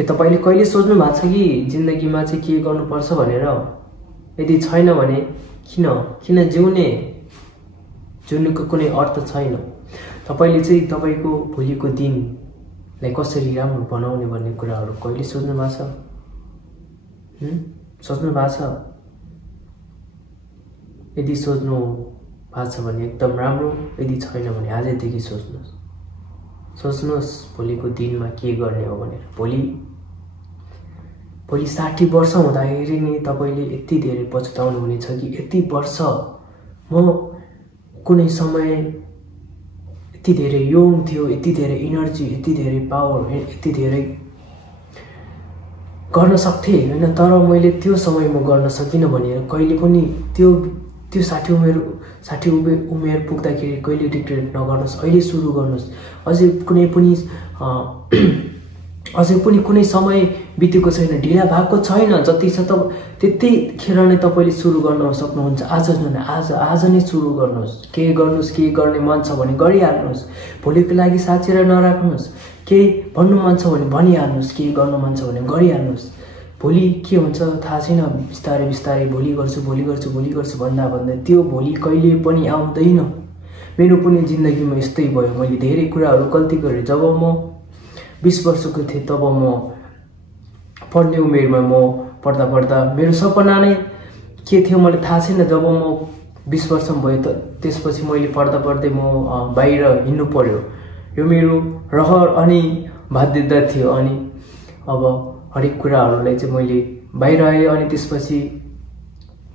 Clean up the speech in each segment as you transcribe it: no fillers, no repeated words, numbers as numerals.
के तपाईले कहिले सोच्नु भएको छ कि जिन्दगीमा चाहिँ के गर्नुपर्छ भनेर? यदि छैन भने किन जिउने? जिउनुको कुनै अर्थ छैन। तपाईले चाहिँ तपाईको भोलिको दिनलाई कसरी राम्रो बनाउने भन्ने कुराहरू कहिले सोच्नु भएको छ? सोच्नु भएको छ? यदि सोच्नु भएको छ भने एकदम राम्रो, यदि छैन भने आजैदेखि सोच्नुहोस्। सोच्नुहोस् भोलिको दिनमा के गर्ने हो भनेर। भोलि 60 वर्ष हुँदाखेरि नि तपाईले यति धेरै पछुताउनु हुनेछ कि यति वर्ष म कुनै समय यति धेरै यङ थियो, यति धेरै एनर्जी, यति धेरै पावर, यति धेरै गर्न सक्थे हैन, तर मैले त्यो समय म गर्न सकिनँ भनेर कहिले पनि त्यो 60 उमेर पुग्दाखेरि कहिले रिग्रेट नगर्नुहोस्। अहिले सुरु गर्नुहोस्। अझै पनि कुनै समय बितेको छैन, ढिला भएको छैन। जति छ त त्यतिखेर नै तपाईले सुरु गर्न सक्नुहुन्छ। आज नै सुरु गर्नुहोस्। के गर्ने मन छ भने गरिहाल्नुहोस्। भोलिको लागि साचेर नराख्नुहोस्। केही भन्नु मन छ भने भनिहाल्नुहोस्। के गर्न मन छ भने गरिहाल्नुहोस्। भोलि के हुन्छ थाहा छैन। बिस्तारै भोलि गर्छु भन्दा त्यो भोलि कहिले पनि आउँदैन। मेरो पनि जिन्दगीमा यस्तै भयो। मैले धेरै कुराहरू गल्ती गरेँ। जब म 20 वर्षको थिएँ तब म पढ्ने उमेरमा म पढ्दा मेरो सपना नै के थियो मलाई थाहा छैन। जब म 20 वर्षमा भयो त्यसपछि मैले पढ्दै म बाहिर हिँड्नु पर्यो। यो मेरो रहर अनि बाध्यता थियो। अनि अब हरेक कुराहरूलाई चाहिँ मैले बाहिर आएँ। अनि त्यसपछि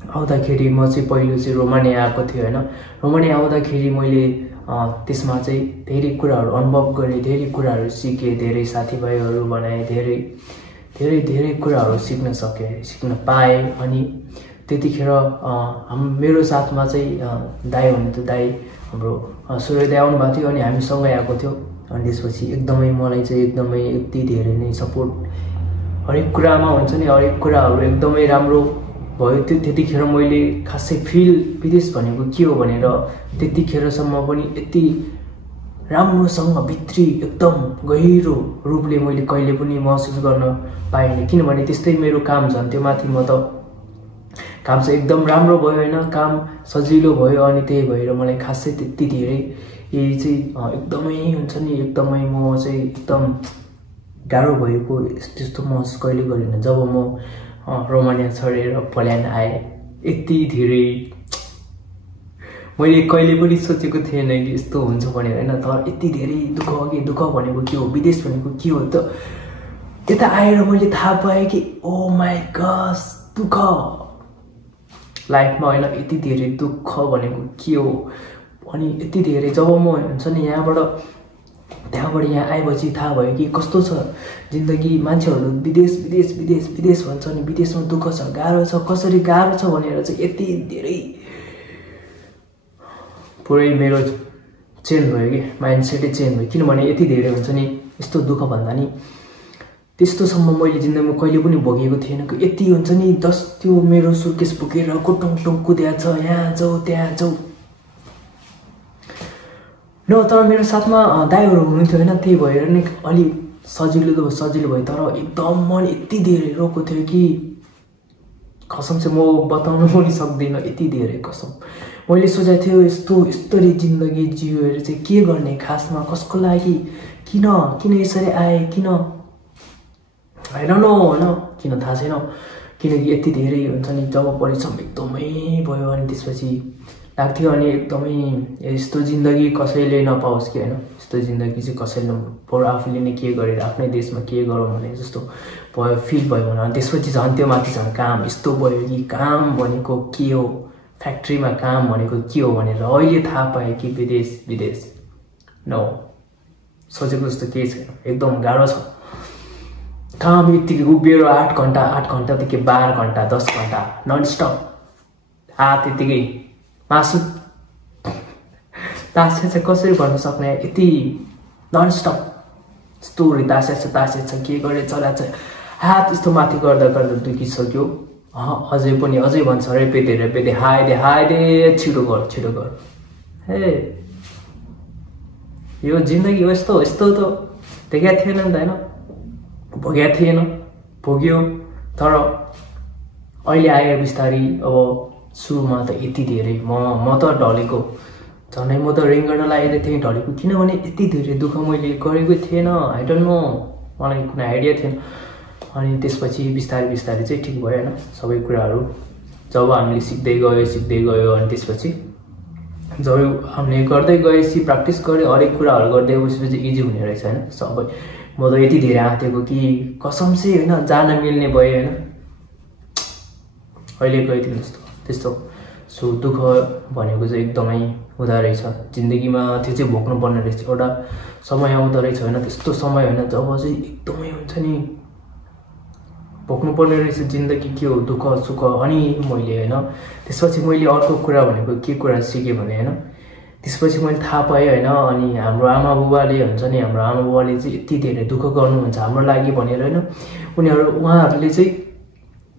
आउँदाखेरि म चाहिँ पहिलो चाहिँ रोमानिया आएको थियो हैन। रोमानिया आउँदाखेरि मैले त्यसमा चाहिँ धेरै कुराहरू अनुभव गरेँ, धेरै कुराहरू सिकेँ, धेरै साथीभाइहरू बनाएँ, धेरै कुराहरू सिक्न पाएँ। अनि त्यतिखेर मेरो साथमा चाहिँ दाइ हुनुहुन्थ्यो। दाइ हाम्रो सूर्य दाइ आउनु भएको थियो अनि हामी सँगै आएको थियो। अनि त्यसपछि एकदमै मलाई चाहिँ एकदमै यति धेरै नै सपोर्ट हरेक कुरामा हुन्छ नि, हरेक कुराहरू एकदमै राम्रो भयो। त्यतिखेर मैले खासै विदेश भनेको के हो भनेर त्यतिखेरसम्म पनि यति राम्रोसँग भित्री एकदम गहिरो रूपले मैले कहिले पनि महसुस गर्न पाएन। किनभने त्यस्तै मेरो काम झन्थ्यो माथि। म त काम चाहिँ एकदम राम्रो भयो हैन, काम सजिलो भयो। अनि त्यही भएर मलाई खासै त्यति धेरै यही चाहिँ एकदमै हुन्छ नि, एकदमै म चाहिँ एकदम गाह्रो भएको त्यस्तो महसुस कहिले गरिनँ। जब म रोमानिया छोडेर पोल्यान्ड आएँ, यति धेरै मैले कहिले पनि सोचेको थिएन कि यस्तो हुन्छ भनेर हैन। तर यति धेरै दुःख भनेको के हो, विदेश भनेको के हो त यता आएर मैले थाहा पाएँ कि ओ माई गॉड दुःख लाइफमा हैन, यति धेरै दुःख भनेको के हो। अनि यति धेरै जब म हुन्छ नि त्यहाँबाट यहाँ आएपछि थाहा भयो कि कस्तो छ जिन्दगी। मान्छेहरू विदेश भन्छ नि, विदेशमा दुःख छ, गाह्रो छ। कसरी गाह्रो छ भनेर चाहिँ यति धेरै पुरै मेरो चेन्ज भयो कि माइन्डसेटै चेन्ज भयो। किनभने यति धेरै हुन्छ नि यस्तो दुःख भन्दा नि त्यस्तोसम्म मैले जिन्दगीमा कहिले पनि भोगेको थिएन कि यति हुन्छ नि। त्यो मेरो सुर्केस बोकेर टुङ कुद्या छ, यहाँ जाऊ त्यहाँ जाऊ न। तर मेरो साथमा दाइहरू हुनुहुन्थ्यो होइन, त्यही भएर नि अलि सजिलो भयो। तर एकदम मन यति धेरै रोएको थियो कि कसम चाहिँ म बताउन पनि सक्दिनँ। यति धेरै कसम मैले सोचेको थियो यस्तरी जिन्दगी जिएर चाहिँ के गर्ने खासमा, कसको लागि, किन यसरी आए, किन आई डोन्ट नो होइन, किन थाहा छैन। किनकि यति धेरै हुन्छ नि जब परिश्रम एकदमै भयो अनि त्यसपछि लाग्थ्यो अनि एकदमै यस्तो जिन्दगी कसैले नपाओस् कि होइन। यस्तो जिन्दगी चाहिँ कसैले बरु आफूले नै के गरेर आफ्नै देशमा के गरौँ भने जस्तो भयो, फिल भयो भने। त्यसपछि झन् त्यो माथि झन् काम यस्तो भयो कि काम भनेको के हो, फ्याक्ट्रीमा काम भनेको के हो भनेर अहिले थाहा पाएँ कि विदेश नो सोचेको जस्तो केही छैन। एकदम गाह्रो छ काम। यतिकै उभिएर 8 घन्टादेखि 12 घन्टा 10 घन्टा ननस्टप हात यतिकै मासु तासे छ कसरी भन्न सक्ने। यति ननस्टप स्टोरी तासे छ के गरे चला छ हात यस्तो माथि गर्दा दुखिसक्यो। अझै भन्छ रेपेते हाइदे छिटो गर। हे यो जिन्दगी यस्तो त देखाएको थिएन नि त होइन। भोगेको थिएन, भोग्यो। तर अहिले आएर बिस्तारै अब सुरुमा त यति धेरै म त ढलेको, झन्डै म त रेन गर्न लागेको थिएँ ढलेको, किनभने यति धेरै दुःख मैले गरेको थिएन। आई डोन्ट नो, मलाई कुनै आइडिया थिएन। अनि त्यसपछि बिस्तारै बिस्तारै चाहिँ ठिक भयो होइन सबै कुराहरू। जब हामीले सिक्दै गयो अनि त्यसपछि जब हामीले गर्दै गएपछि प्र्याक्टिस गऱ्यो, हरेक कुराहरू गर्दै गएपछि इजी हुने रहेछ होइन सबै। म त यति धेरै आँटेको कि कसम से होइन जान मिल्ने भयो होइन, अहिले गइदिनु त्यस्तो। सो दुःख भनेको चाहिँ एकदमै हुँदो रहेछ जिन्दगीमा, त्यो चाहिँ भोग्नुपर्ने रहेछ। एउटा समय आउँदो रहेछ होइन, त्यस्तो समय होइन जब चाहिँ एकदमै हुन्छ नि भोग्नुपर्ने रहेछ जिन्दगी, के हो दुःख सुख। अनि मैले होइन त्यसपछि मैले अर्को कुरा भनेको के कुरा सिकेँ भने होइन, त्यसपछि मैले थाहा पाएँ होइन। अनि हाम्रो आमा बुबाले हुन्छ नि, हाम्रो आमा बुबाले चाहिँ यति धेरै दुःख गर्नुहुन्छ हाम्रो लागि भनेर होइन। उहाँहरूले चाहिँ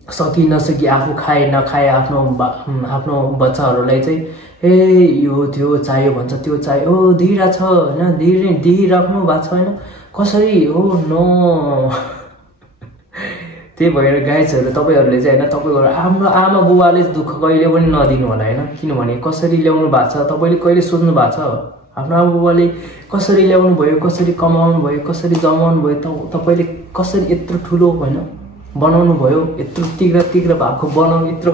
सकि नसकि आफू खाए नखाए आफ्नो बच्चाहरूलाई चाहिँ ए यो त्यो चाहियो भन्छ, त्यो चाहियो, ओ दिइरहेको छ होइन, दिइराख्नु भएको छ होइन, कसरी हो नो। त्यही भएर गाइजहरू तपाईँहरूले चाहिँ होइन तपाईँको आफ्नो आमा बुबाले दुःख कहिले पनि नदिनु होला होइन, किनभने कसरी ल्याउनु भएको छ तपाईँले कहिले सोच्नु भएको छ आफ्नो आमा बुबाले कसरी ल्याउनु भयो, कसरी कमाउनु भयो, कसरी जमाउनु भयो, तपाईँले कसरी यत्रो ठुलो होइन बनाउनु भयो, यत्रो तिग्र भएको बनाउनु, यत्रो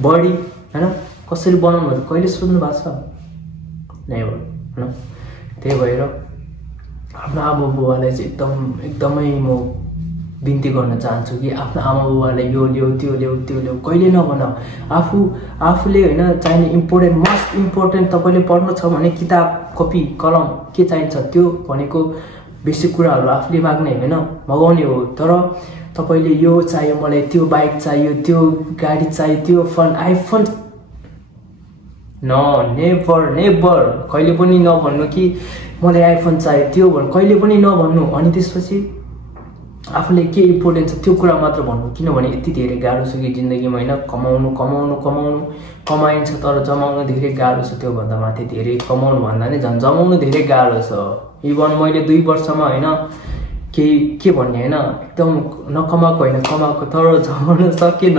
बडी होइन कसरी बनाउनु भयो कहिले सोच्नु भएको छ नेभर होइन। त्यही भएर आफ्नो आमा बुबालाई चाहिँ एकदमै म बिन्ती गर्न चाहन्छु कि आफ्नो आमा बुबालाई यो ल्याऊ त्यो ल्याऊ कहिले नभन। आफूले होइन चाहिने मस्ट इम्पोर्टेन्ट तपाईँले पढ्नु छ भने किताब कपी कलम के चाहिन्छ त्यो भनेको बेसिक कुराहरू आफूले माग्ने होइन मगाउने हो। तर तपाईँले यो चाहियो मलाई, त्यो बाइक चाहियो, त्यो गाडी चाहियो, त्यो आइफोन नेभर कहिले पनि नभन्नु कि मलाई आइफोन चाहियो त्यो कहिले पनि नभन्नु। अनि त्यसपछि आफूले के इम्पोर्टेन्ट छ त्यो कुरा मात्र भन्नु, किनभने यति धेरै गाह्रो छ कि जिन्दगीमा होइन। कमाउनु कमाइन्छ तर जमाउनु धेरै गाह्रो छ। त्योभन्दा माथि धेरै कमाउनु भन्दा नि झन् जमाउनु धेरै गाह्रो छ। इभन मैले 2 वर्षमा होइन के भन्ने होइन एकदम नकमाएको होइन कमाएको, तर जमाउन सकेन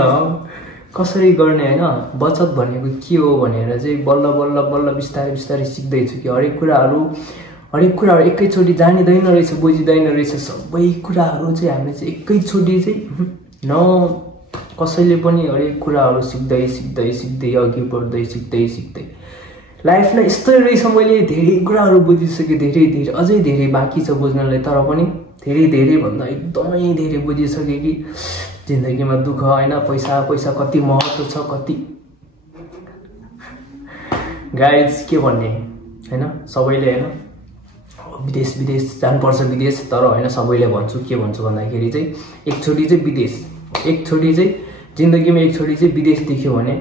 कसरी गर्ने होइन। बचत भनेको के हो भनेर चाहिँ बल्ल बिस्तारै सिक्दैछु कि हरेक कुराहरू एकैचोटि जानिँदैन रहेछ, बुझिँदैन रहेछ। सबै कुराहरू चाहिँ हामीले चाहिँ एकैचोटि चाहिँ कसैले पनि हरेक कुराहरू सिक्दै अघि बढ्दै सिक्दै लाइफ नै यस्तै रहेछ। मैले धेरै कुराहरू बुझिसकेँ, धेरै अझै धेरै बाँकी छ बुझ्नलाई, तर पनि धेरै भन्दा एकदमै धेरै बुझिसकेँ कि जिन्दगीमा दुःख होइन, पैसा कति महत्त्व छ, कति गाइज के भन्ने होइन। सबैले होइन विदेश जानुपर्छ विदेश, तर होइन सबैले के भन्छु भन्दाखेरि चाहिँ एकचोटि चाहिँ विदेश, एकचोटि चाहिँ जिन्दगीमा एकचोटि चाहिँ विदेश देख्यो भने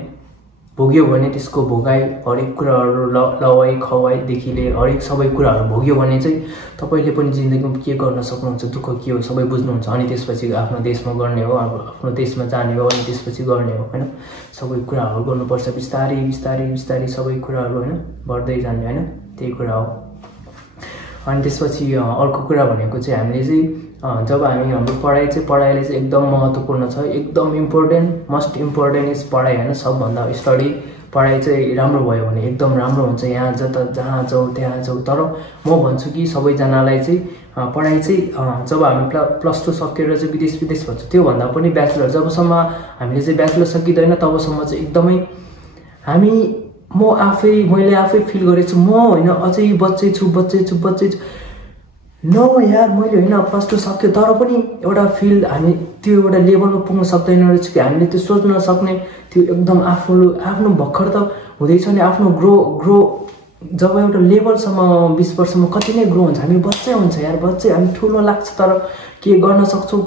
भोग्यो भने त्यसको भोगाइ हरेक कुराहरू लवाई खवाइदेखि लिएर हरेक सबै कुराहरू भोग्यो भने चाहिँ तपाईँले पनि जिन्दगीमा के गर्न सक्नुहुन्छ, दुःख के हो सबै बुझ्नुहुन्छ। अनि त्यसपछि आफ्नो देशमा गर्ने हो, आफ्नो देशमा जाने हो, अनि त्यसपछि गर्ने हो होइन। सबै कुराहरू गर्नुपर्छ बिस्तारै सबै कुराहरू होइन बढ्दै जाने होइन, त्यही कुरा हो। अनि त्यसपछि अर्को कुरा भनेको चाहिँ हामीले चाहिँ जब हाम्रो पढाइले चाहिँ एकदम महत्त्वपूर्ण छ, एकदम मस्ट इम्पोर्टेन्ट इज पढाइ होइन। सबभन्दा स्टडी पढाइ चाहिँ राम्रो भयो भने एकदम राम्रो हुन्छ, यहाँ जहाँ जाउँ त्यहाँ जाउँ। तर म भन्छु कि सबैजनालाई चाहिँ पढाइ चाहिँ जब हामी +2 सकेर चाहिँ विदेश भन्छ त्योभन्दा पनि ब्याचलर जबसम्म हामीले चाहिँ ब्याचलर सकिँदैन तबसम्म चाहिँ एकदमै मैले आफै फिल गरेछु। म होइन अझै बच्चै छु न यार, मैले होइन +2 सक्यो तर पनि एउटा फिल हामी त्यो एउटा लेभलमा पुग्न सक्दैन रहेछ कि हामीले त्यो सोच्न सक्ने त्यो एकदम आफ्नो भर्खर त हुँदैछ नि आफ्नो ग्रो जब एउटा लेभलसम्म 20 वर्षमा कति नै ग्रो हुन्छ। हामी बच्चै हुन्छ यार, हामी ठुलो लाग्छ तर के गर्न सक्छौँ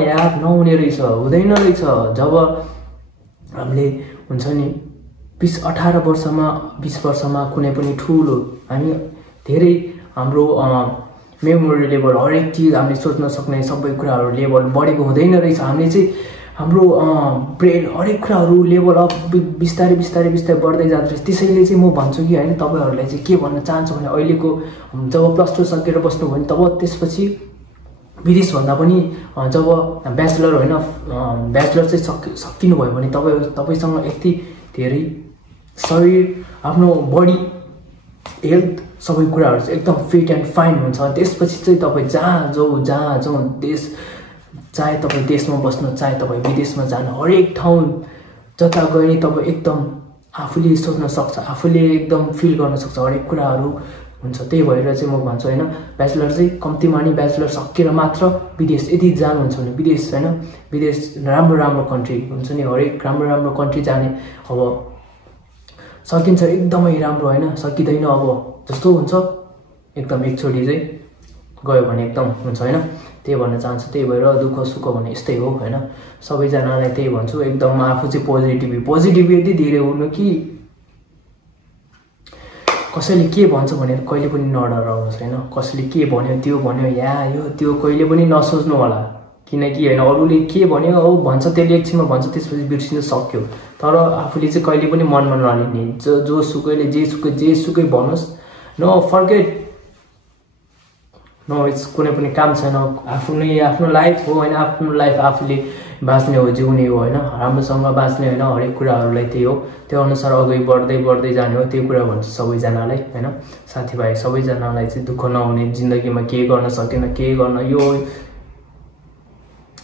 यार नहुने रहेछ, हुँदैन रहेछ। जब हामीले हुन्छ नि 18 वर्षमा 20 वर्षमा कुनै पनि ठुलो हामी धेरै हाम्रो मेमोरी लेभल हरेक चिज हामीले सोच्न सक्ने सबै कुराहरू लेभल बढेको हुँदैन रहेछ। हामीले चाहिँ हाम्रो ब्रेन हरेक कुराहरू लेभल अप बिस्तारै बढ्दै जाँदो रहेछ। त्यसैले चाहिँ म भन्छु कि होइन तपाईँहरूलाई चाहिँ के भन्न चाहन्छु भने अहिलेको जब +2 सकेर बस्नुभयो भने तब त्यसपछि विदेश भन्दा पनि जब ब्याचलर होइन ब्याचलर चाहिँ सकिनु भयो भने तपाईसँग यति धेरै शरीर आफ्नो बडी हेल्थ सबै कुराहरू चाहिँ एकदम फिट एन्ड फाइन हुन्छ। त्यसपछि चाहिँ तपाईँ जहाँ जाउँ देश, चाहे तपाईँ देशमा बस्नु चाहे तपाईँ विदेशमा जानु, हरेक ठाउँ जता गए नि तपाईँ एकदम आफूले सोच्न सक्छ, आफूले एकदम फिल गर्न सक्छ, हरेक कुराहरू हुन्छ। त्यही भएर चाहिँ म भन्छु होइन, ब्याचलर चाहिँ कम्तीमा नि ब्याचलर सकेर मात्र विदेश यदि जानुहुन्छ भने विदेश होइन, विदेश राम्रो कन्ट्री हुन्छ नि, हरेक राम्रो कन्ट्री जाने अब सकिन्छ एकदमै राम्रो होइन, सकिँदैन अब जस्तो हुन्छ एकदम एकचोटि चाहिँ गयो भने एकदम हुन्छ होइन। त्यही भन्न चाहन्छु। त्यही भएर दुःख सुख भने यस्तै हो होइन, सबैजनालाई त्यही भन्छु एकदम आफू चाहिँ पोजिटिभ यति धेरै हुनु कि कसैले के भन्छ भनेर कहिले पनि नडराउनुहोस् होइन। कसैले के भन्यो त्यो भन्यो यो त्यो कहिले पनि नसोच्नु होला, किनकि होइन अरूले के भन्यो हो भन्छ त्यसले एकछिनमा भन्छ त्यसपछि बिर्सिन सक्यो, तर आफूले चाहिँ कहिले पनि मनमा नलिने। जोसुकैले जेसुकै भन्नुहोस्, नो फर्गेट, नो इट्स कुनै पनि काम छैन। आफ्नो लाइफ हो होइन, आफ्नो लाइफ आफूले बाँच्ने हो, जिउने हो होइन, राम्रोसँग बाँच्ने होइन, हरेक कुराहरूलाई त्यही हो, त्यो अनुसार अगाडि बढ्दै जाने हो। त्यो कुरा भन्छु सबैजनालाई होइन, साथीभाइ सबैजनालाई चाहिँ दुःख नहुने, जिन्दगीमा के गर्न सकेन के गर्न यो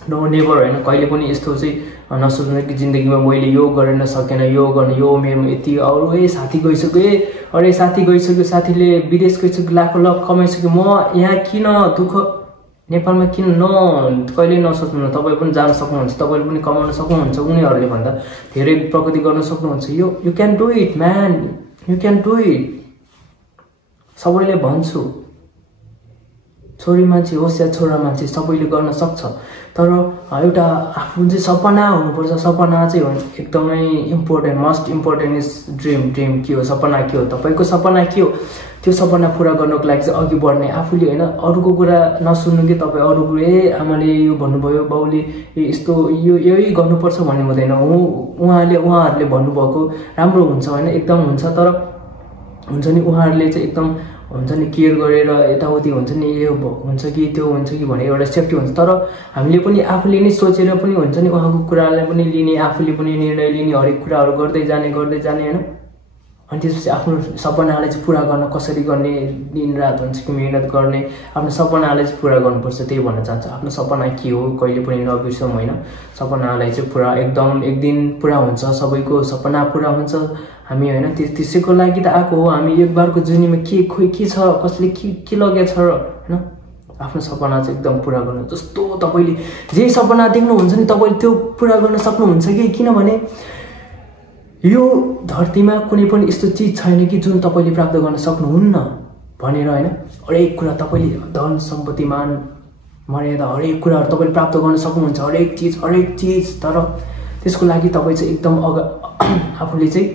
नो नेभर होइन, कहिले पनि यस्तो चाहिँ नसोच्नु कि जिन्दगीमा मैले यो गर्न सकेन, यो मेरोमा यति अरू साथी गइसक्यो, साथीले विदेश गइसक्यो, लाख कमाइसक्यो, म यहाँ किन दुःख, नेपालमा किन कहिले नसोच्नु न। तपाईँ पनि जान सक्नुहुन्छ, तपाईँले पनि कमाउन सक्नुहुन्छ, उनीहरूले भन्दा धेरै प्रगति गर्न सक्नुहुन्छ। You can do it man, you can do it. सबैले भन्छु, छोरी मान्छे होस् या छोरा मान्छे सबैले गर्न सक्छ, तर एउटा आफ्नो चाहिँ सपना हुनुपर्छ। सपना चाहिँ एकदमै important, must important is dream के हो, सपना के हो, तपाईँको सपना के हो, त्यो सपना पुरा गर्नको लागि चाहिँ अघि बढ्ने। आफूले होइन अरूको कुरा नसुन्नु कि तपाईँ अरूको आमाले यो भन्नुभयो, बाउले यस्तो यही गर्नुपर्छ भन्ने हुँदैन। उहाँहरूले भन्नुभएको राम्रो हुन्छ होइन, एकदम हुन्छ, तर हुन्छ नि उहाँहरूले चाहिँ एकदम हुन्छ नि केयर गरेर यताउति हुन्छ नि यो हुन्छ कि त्यो हुन्छ कि भनेर एउटा सेफ्टी हुन्छ। तर हामीले पनि आफूले नै सोचेर पनि हुन्छ नि उहाँको कुरालाई पनि लिने, आफूले पनि निर्णय लिने, हरेक कुराहरू गर्दै जाने होइन। अनि त्यसपछि आफ्नो सपनालाई चाहिँ पुरा गर्न कसरी गर्ने, दिनरात हुन्छ कि मिहिनेत गर्ने, आफ्नो सपनालाई चाहिँ पुरा गर्नुपर्छ। त्यही भन्न चाहन्छु, आफ्नो सपना के हो कहिले पनि नबिर्सौँ होइन। सपनालाई चाहिँ पुरा एकदम एक दिन पुरा हुन्छ, सबैको सपना पुरा हुन्छ। हामी होइन त्यसैको लागि त आएको हो हामी, एक बारको जीवनमा के छ, कसले के लगेको छ होइन। आफ्नो सपना चाहिँ एकदम पुरा गर्नु, जस्तो तपाईँले जे सपना देख्नुहुन्छ नि तपाईँले त्यो पुरा गर्न सक्नुहुन्छ कि, किनभने यो धरतीमा कुनै पनि यस्तो चिज छैन कि जुन तपाईँले प्राप्त गर्न सक्नुहुन्न भनेर होइन। हरेक कुरा तपाईँले धन सम्पत्तिमान मर्यादा हरेक कुराहरू तपाईँले प्राप्त गर्न सक्नुहुन्छ, हरेक चिज। तर त्यसको लागि तपाईँ चाहिँ एकदम आफूले चाहिँ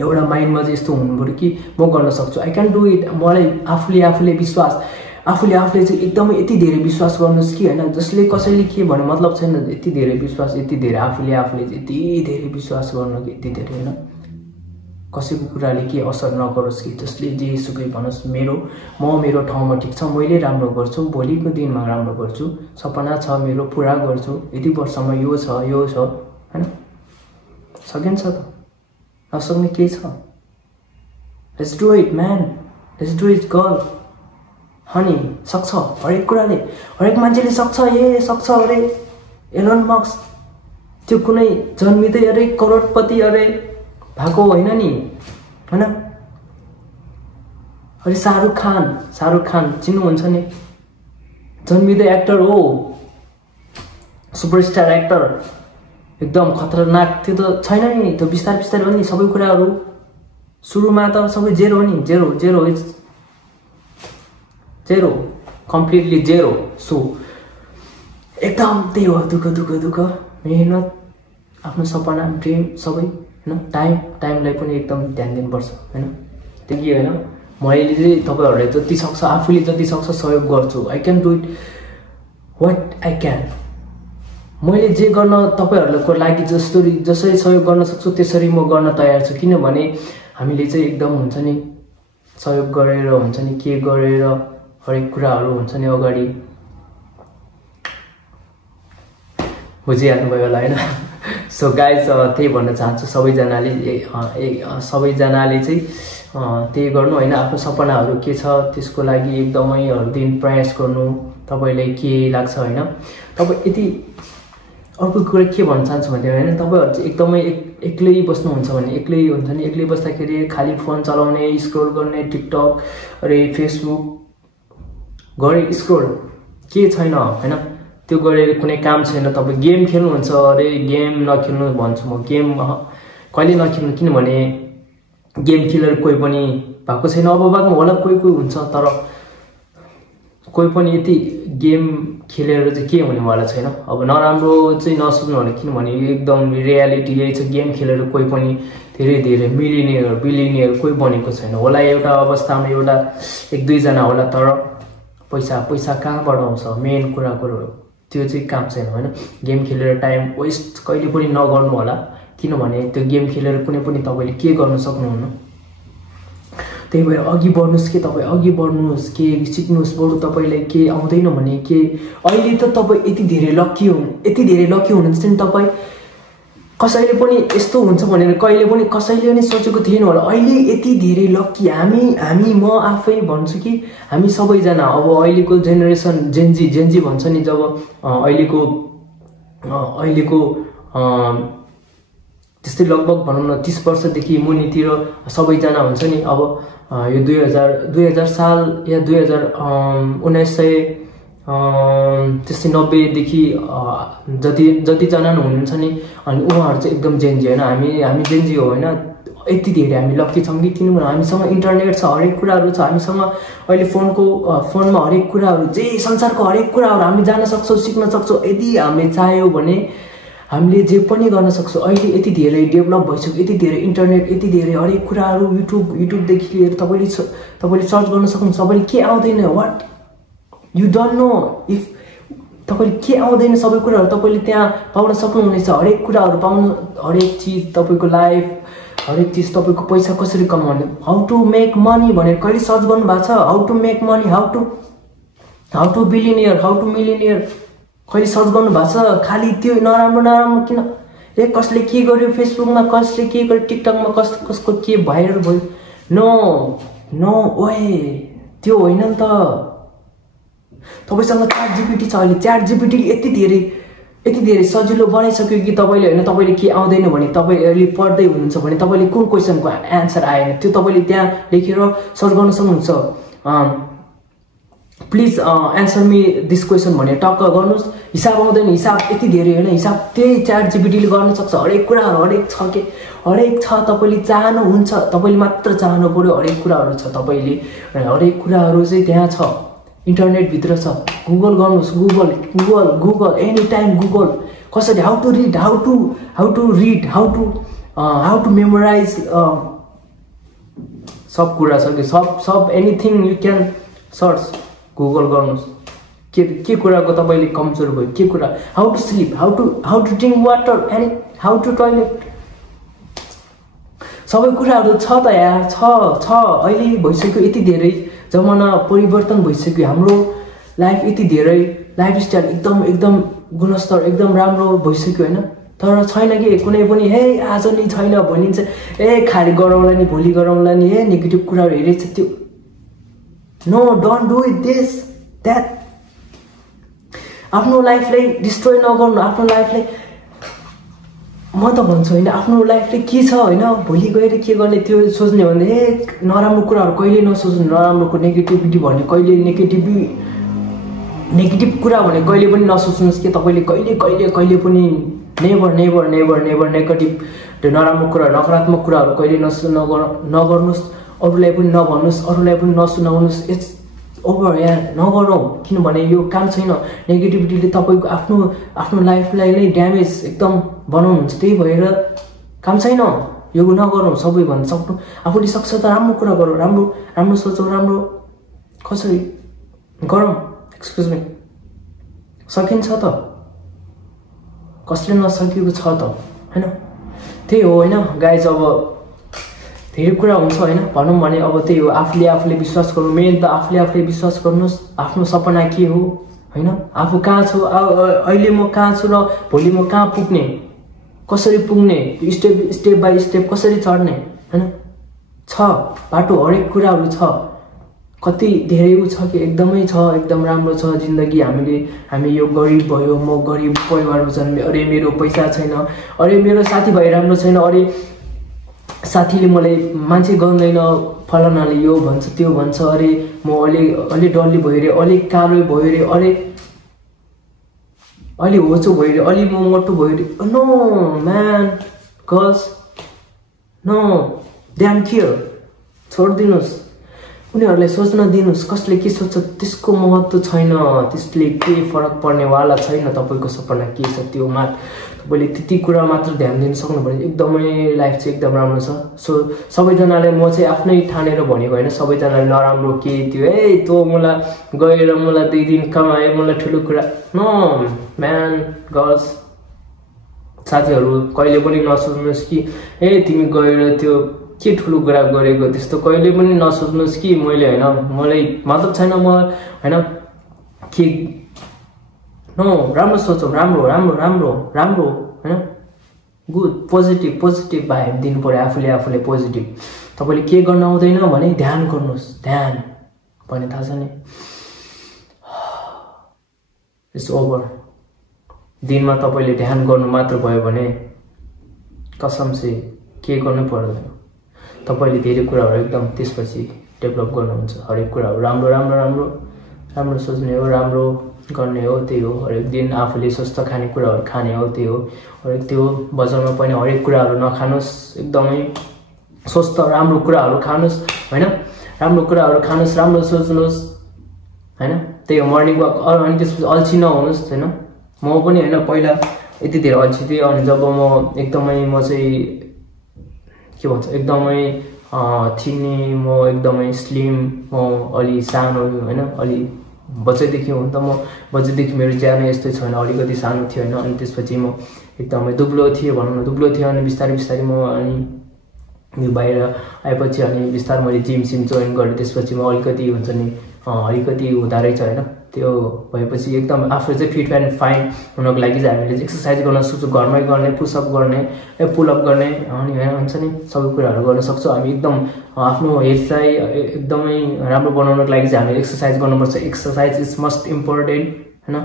एउटा माइन्डमा चाहिँ यस्तो हुनु पऱ्यो कि म गर्न सक्छु, आई क्यान डु इट। मलाई आफूले विश्वास, आफूले चाहिँ एकदमै यति धेरै विश्वास गर्नुहोस् कि होइन, जसले कसैले के भन्नु मतलब छैन। यति धेरै विश्वास, यति धेरै आफूले यति धेरै विश्वास गर्नु कि यति धेरै होइन, कसैको कुराले के असर नगरोस् कि, जसले जे सुकै भनोस्, म मेरो ठाउँमा ठिक छ, मैले राम्रो गर्छु, भोलिको दिनमा राम्रो गर्छु, सपना छ मेरो पुरा गर्छु, यति वर्षमा यो छ होइन। सकिन्छ त, नसक्ने के छ? Let's do it man, let's do it girl. Honey सक्छ, हरेक कुराले, हरेक मान्छेले सक्छ, सक्छ अरे। एलन मस्क त्यो कुनै जन्मिँदै अरे करोडपति अरे भएको होइन नि होइन। अरे शाहरुख खान चिन्नुहुन्छ नि, जन्मिँदै एक्टर हो, सुपरस्टार एक्टर, एकदम खतरनाक। त्यो त छैन नि, त्यो बिस्तारै हो नि सबै कुराहरू। सुरुमा त सबै जेरो हो नि, जेरो कम्प्लिटली जेरो। सो एकदम त्यही हो, दुःख मेहनत, आफ्नो सपना ड्रिम सबै होइन। टाइमलाई पनि एकदम ध्यान दिनुपर्छ होइन। त्यही होइन, मैले चाहिँ तपाईँहरूलाई जति सक्छ आफूले जति सक्छ सहयोग गर्छु। I can do it what I can. मैले जे गर्न तपाईँहरूको लागि जसरी सहयोग गर्न सक्छु त्यसरी म गर्न तयार छु। किनभने हामीले चाहिँ एकदम हुन्छ नि सहयोग गरेर हुन्छ नि के गरेर हरेक कुराहरू हुन्छ नि अगाडि बुझिहाल्नुभयो होला होइन। सो गाइज त्यही भन्न चाहन्छु सबैजनाले चाहिँ त्यही गर्नु होइन। आफ्नो सपनाहरू के छ त्यसको लागि एकदमै हरदिन प्रयास गर्नु। तपाईँलाई के लाग्छ होइन, तपाईँ यति अर्को कुरा के भन्न चाहन्छु भने होइन, तपाईँहरू चाहिँ एकदमै एक्लै बस्नुहुन्छ भने, एक्लै हुन्छ नि, एक्लै बस्दाखेरि खालि फोन चलाउने, स्क्रोल गर्ने, टिकटक अरे फेसबुक गरे स्क्रोल के छैन होइन, त्यो गरेर कुनै काम छैन। तपाईँ गेम खेल्नुहुन्छ अरे गेम नखेल्नु भन्छु म। गेम कहिले नखेल्नु, किनभने गेम खेलेर कोही पनि भएको छैन। अब बादमा होला कोही हुन्छ, तर कोही पनि यति गेम खेलेर चाहिँ के हुनेवाला छैन। अब नराम्रो चाहिँ नसोच्नु होला, किनभने एकदम रियालिटी यही छ। गेम खेलेर कोही पनि धेरै मिलिनियर बिलिनियर कोही बनेको छैन। होला एउटा अवस्थामा एउटा 1-2 जना होला, तर पैसा कहाँबाट आउँछ मेन कुराको त्यो चाहिँ काम छैन होइन। गेम खेलेर टाइम वेस्ट कहिले पनि नगर्नु होला, किनभने त्यो गेम खेलेर कुनै पनि तपाईँले के गर्न सक्नुहुन्न। त्यही भएर अघि बढ्नुहोस्, के तपाईँ अघि बढ्नुहोस्, के सिक्नुहोस्। बरु तपाईँलाई के आउँदैन भने के, अहिले त तपाईँ यति धेरै लक्की हुनुहुन्छ नि। तपाईँ कसैले पनि यस्तो हुन्छ भनेर कहिले पनि कसैले पनि सोचेको थिएन होला। अहिले यति धेरै लक्की हामी म आफै भन्छु कि हामी सबैजना। अब अहिलेको जेनेरेसन जेन्जी भन्छ नि, जब अहिलेको त्यस्तै लगभग भनौँ न 30 वर्षदेखि मुनितिर सबैजना हुन्छ नि। अब यो 2000 साल या 1900 त्यस्तै 90देखि जतिजना हुनुहुन्छ नि, अनि उहाँहरू चाहिँ एकदम जेन्जी होइन। हामी जेन्जी हो होइन। यति धेरै हामी लक्की छौँ कि, किनभने हामीसँग इन्टरनेट छ, हरेक कुराहरू छ हामीसँग। अहिले फोनमा हरेक कुराहरू, जे संसारको हरेक कुराहरू हामी जान्न सक्छौँ, सिक्न सक्छौँ। यदि हामीले चाह्यौँ भने हामीले जे पनि गर्न सक्छौँ। अहिले यति धेरै डेभलप भइसक्यो, यति धेरै इन्टरनेट, यति धेरै हरेक कुराहरू, युट्युबदेखि लिएर तपाईँले सर्च गर्न सक्नुहुन्छ। तपाईँले के आउँदैन, what you don't know, if तपाईँले के आउँदैन सबै कुराहरू तपाईँले त्यहाँ पाउन सक्नुहुनेछ। हरेक कुराहरू पाउनु, हरेक चिज तपाईँको लाइफ, हरेक चिज तपाईँको पैसा कसरी कमाउने, हाउ टु मेक मनी भनेर कहिले सर्च गर्नु भएको छ? How to make money, how to billionaire, how to millionaire कहिले सर्च गर्नु भएको छ? खालि त्यो नराम्रो किन, कसले के गर्यो फेसबुकमा, कसले के गर्यो टिकटकमा, कसको के भाइरल भयो, नो ओए त्यो होइन नि त। तपाईँसँग च्याट जिपिटी छ। अहिले च्याट जिपिटीले यति धेरै सजिलो बनाइसक्यो कि तपाईँले होइन, तपाईँले के आउँदैन भने, तपाईँ अहिले पढ्दै हुनुहुन्छ भने तपाईँले कुन क्वेसनको एन्सर आएन त्यो तपाईँले त्यहाँ लेखेर सर्च गर्न सक्नुहुन्छ। Please answer me this question भनेर टक्क गर्नुहोस्। हिसाब आउँदैन, हिसाब यति धेरै होइन, हिसाब त्यही च्याट जिपिटीले गर्न सक्छ। हरेक कुराहरू हरेक छ। तपाईँले चाहनुहुन्छ, तपाईँले मात्र चाहनु पर्यो। हरेक कुराहरू छ, तपाईँले हरेक कुराहरू चाहिँ त्यहाँ छ, इन्टरनेटभित्र छ। गुगल गर्नुहोस्, गुगल एनी टाइम गुगल। कसरी how to read, how to memorize, सब कुरा छ कि सब anything you can search. Google गर्नुहोस् के कुराको तपाईँले कमजोर भयो, के कुरा, how to sleep, how to drink water, and how to toilet. सबै कुराहरू छ त यार, छ। अहिले भइसक्यो, यति धेरै जमाना परिवर्तन भइसक्यो। हाम्रो लाइफ यति धेरै, लाइफस्टाइल एकदम गुणस्तर एकदम राम्रो भइसक्यो होइन। तर छैन कि कुनै पनि हे आज नि छैन भनिन्छ, खाली गरौँला नि, भोलि गरौँला नि, नेगेटिभ कुराहरू हेरेछ त्यो। No, don't do it this that. आफ्नो लाइफलाई डिस्ट्रोय नगर्नु। आफ्नो लाइफलाई म त भन्छु होइन, आफ्नो लाइफले के छ होइन, भोलि गएर के गर्ने त्यो सोच्ने हो भने नराम्रो कुराहरू कहिले नसोच्नु। नराम्रोको नेगेटिभिटी भने कहिले नेगेटिभ कुरा भने कहिले पनि नसोच्नुहोस् कि तपाईँले कहिले पनि नेभर नेगेटिभ, त्यो नराम्रो कुरा, नकारात्मक कुराहरू कहिले नगर्नुहोस्। अरूलाई पनि नभन्नुहोस्, अरूलाई पनि नसुनाउनुहोस्। इट्स ओभर यार, नगरौँ। किनभने यो काम छैन। नेगेटिभिटीले तपाईँको आफ्नो लाइफलाई नै ड्यामेज एकदम बनाउनुहुन्छ। त्यही भएर काम छैन, यो नगरौँ। सबैभन्दा सक्नु, आफूले सक्छ त राम्रो कुरा गरौँ, राम्रो सोचौँ, राम्रो कसरी गरौँ। एक्सक्युज मी, सकिन्छ त, कसले नसकेको छ त होइन। त्यही हो होइन गाइज। अब धेरै कुरा हुन्छ होइन, भनौँ भने अब त्यही हो, आफूले विश्वास गर्नु। मेन त आफूले विश्वास गर्नुहोस्। आफ्नो सपना के हो हैन आफू कहाँ छु अहिले म कहाँ छु र भोलि म कहाँ पुग्ने कसरी पुग्ने स्टेप बाइ स्टेप कसरी चढ्ने हैन छ बाटो हरेक कुराहरु छ कति धेरै उ छ कि एकदमै छ एकदम राम्रो छ जिन्दगी हामी यो गरिब भयो म गरिब परिवारमा जन्मे अरे मेरो पैसा छैन अरे मेरो साथीभाइ राम्रो छैन अरे साथीले मलाई मान्छे गर्दैन फलानाले यो भन्छ त्यो भन्छ अरे म अलि डल्ली भयो रे अलि कालो भयो रे अलि होचो भयो रे अलि म मोटो भयो रे नो म्यान गर्ल्स नो ध्यान केयर छोड्दिनुस् उनीहरुलाई सोच्न दिनुस् कसले के सोच्छ त्यसको महत्त्व छैन त्यसले के फरक पर्नेवाला छैन तपाईको सपना के छ त्यो मात्र तपाईले त्यति कुरा मात्र ध्यान दिन सक्नुपर्छ एकदमै लाइफ चाहिँ एकदम राम्रो छ सो सबैजनाले म चाहिँ आफ्नै ठानेर भनेको हैन सबैजनाले नराम्रो के त्यो तँ मलाई गएर मलाई 2 दिन कमाए मलाई ठुलो कुरा नो म्यान गर्ल्स साथीहरु कहिले पनि नसोच्नुस् कि तिमी गएर त्यो के ठुलो कुरा गरेको त्यस्तो कहिले पनि नसोच्नुस् कि मैले हैन मलाई मतलब छैन म हैन के नो राम्रो सोचौ राम्रो हैन गुड पोजिटिभ भाइब दिनु पर्यो आफूले पोजिटिभ तपाईले के गर्न आउँदैन भने ध्यान गर्नुस् ध्यान भने थाहा छ नि इट्स ओभर दिनमा तपाईले ध्यान गर्नु मात्र भयो भने कसम से के गर्नु पर्दैन तपाईले धेरै कुराहरु एकदम त्यसपछि डेभलप गर्नुहुन्छ हरेक कुराहरु राम्रो सोच्ने हो राम्रो गर्ने हो त्यही हो हरेक दिन आफूले स्वस्थ खाने कुराहरु खाने हो त्यही हो हरेक त्यो बजारमा पनि हरेक कुराहरु नखानुस् एकदमै स्वस्थ राम्रो कुराहरु खानुस् हैन राम्रो कुराहरु खानुस् राम्रो सोच्नुस् हैन त्यही हो मर्निङ वाक अनि त्यसपछि अल्छी नहुनुस् हैन म पनि हैन पहिला यति धेरै अल्छी थिए अनि जब म चाहिँ के भन्छ एकदमै थिने म एकदमै स्लिम म अलि सानो हैन अलि बच्चैदेखि हो नि त म बच्चैदेखि मेरो ज्यान यस्तै छैन अलिकति सानो थियो हैन अनि त्यसपछि म एकदमै दुब्लो थिए भनौं न दुब्लो थियो अनि बिस्तारै म अनि यो बाहिर आएपछि अनि बिस्तारै मैले जिम जोइन गरेँ त्यसपछि म अलिकति हुन्छ नि अलिकति हुँदा रहेछ हैन त्यो भएपछि एकदम आफू चाहिँ फिट एन्ड फाइन हुनको लागि चाहिँ हामीले एक्सरसाइज गर्न सक्छौं घरमै गर्ने पुशअप गर्ने पुलअप गर्ने अनि हुन्छ नि सबै कुराहरु गर्न सक्छौं हामी एकदम आफ्नो हेल्थलाई एकदमै राम्रो बनाउनको लागि चाहिँ हामीले एक्सरसाइज गर्नुपर्छ एक्सरसाइज इज मोस्ट इम्पोर्टेन्ट हैन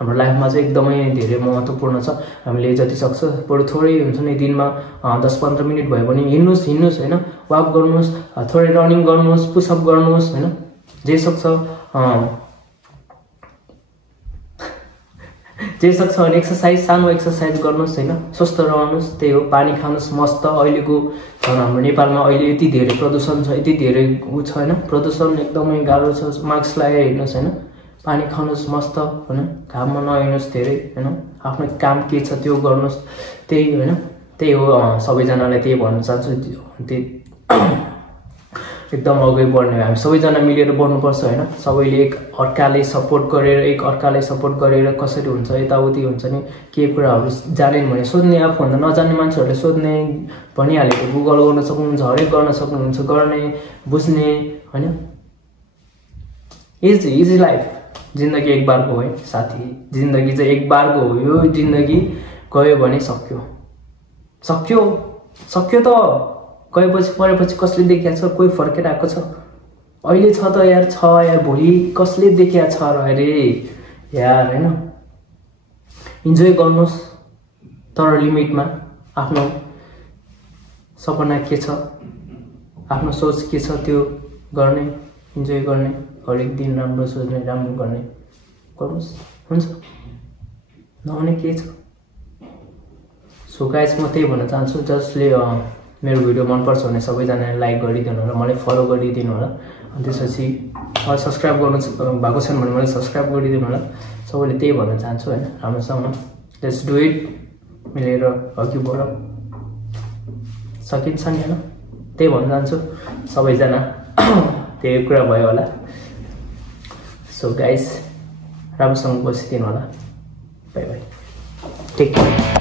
हाम्रो लाइफमा चाहिँ एकदमै धेरै महत्त्वपूर्ण छ हामीले जति सक्छ बरु थोरै हुन्छ नि दिनमा 10-15 मिनेट भयो भने हिड्नुस् हैन वाक गर्नुस् थोरै रनिङ गर्नुस् पुशअप गर्नुस् हैन जे सक्छ अनि एक्सरसाइज सानो एक्सरसाइज गर्नुस् हैन स्वस्थ रहनुस् त्यही हो पानी खानुस् मस्त अहिलेको हाम्रो नेपालमा अहिले यति धेरै प्रदूषण छ यति धेरै उ छ हैन प्रदूषण एकदमै गाह्रो छ मास्क लगाएर हिड्नुस् हैन पानी खानुस् मस्त हैन घाममा नहिड्नुस् धेरै हैन आफ्नो काम के छ त्यो गर्नुस् त्यही हो सबैजनालाई त्यही भन्न चाहन्छु त्यही एकदम अगाडि बढ्ने हामी सबैजना मिलेर बढ्नुपर्छ हैन सबैले एक अर्काले सपोर्ट गरेर कसरी हुन्छ यताउति हुन्छ नि के कुराहरु जानेन भने सोध्ने आफूभन्दा नजान्ने मान्छेहरुले सोध्ने भनिहालेको गुगल गर्न सक्नुहुन्छ हरेक गर्न सक्नुहुन्छ गर्ने बुझ्ने हैन इजी लाइफ जिन्दगी एक बारको हो है साथी जिन्दगी चाहिँ एक बारको हो यो जिन्दगी गयो भने सक्यो त गएपछि परेपछि कसले देखिया छ कोही फर्केर आएको छ अहिले छ त यार भोलि कसले देखिया छ र अरे यार हैन इन्जोय गर्नुस् तर लिमिटमा आफ्नो सपना के छ आफ्नो सोच के छ त्यो गर्ने इन्जोय गर्ने हरेक दिन राम्रो सोच्ने राम्रो गर्ने गर्नुस् हुन्छ नहुने के छ सो गाइस म त्यही भन्न चाहन्छु जसले मेरो भिडियो मन पर्छ भने सबैजनाले लाइक गरिदिनु होला मलाई फलो गरिदिनु होला अनि त्यसपछि सब्स्क्राइब गर्नु भएको छैन भने मलाई सब्स्क्राइब गरिदिनु होला सबैले त्यही भन्न चाहन्छु हैन राम्रोसँग लेट्स डु इट मिलेर अघि बढौँ सकिन्छ नि हैन त्यही भन्न चाहन्छु सबैजना त्यही कुरा भयो होला सो गाइस राम्रोसँग बसिदिनु होला बाइ बाइ टेक केयर